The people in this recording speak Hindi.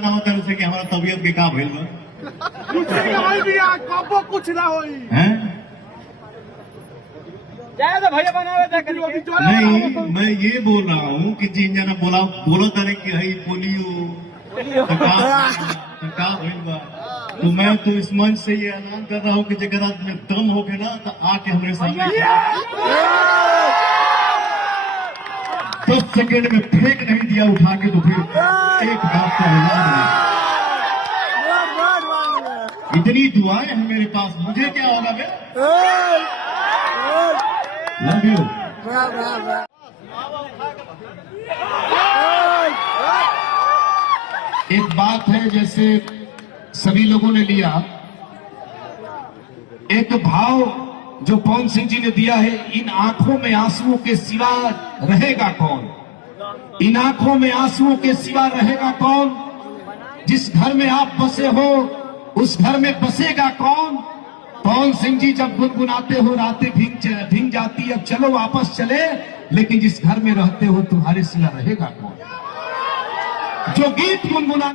तरह से कि हमारा तबीयत के का भइल बा कुछ ना होई हैं? भैया बनावे नहीं, मैं ये बोल रहा हूँ कि जिन जना बोलो तरह की है पोलियो तो का भइल बा। तो मैं तो इस मंच से ये ऐलान कर रहा हूँ कि जगह में दम होके ना तो आके हमारे सामने 10 सेकेंड में फेंक नहीं दिया उठा के तो फिर एक बात का हिला इतनी दुआएं हैं मेरे पास, मुझे क्या होगा बे? Love you. एक बात है, जैसे सभी लोगों ने लिया, एक भाव जो पवन सिंह जी ने दिया है, इन आंखों में आंसुओं के सिवा रहेगा कौन? इन आंखों में आंसुओं के सिवा रहेगा कौन? जिस घर में आप बसे हो उस घर में बसेगा कौन? पवन सिंह जी जब गुनगुनाते हो रातें भीग जाती, अब चलो वापस चले, लेकिन जिस घर में रहते हो तुम्हारे सिवा रहेगा कौन? जो गीत गुनगुना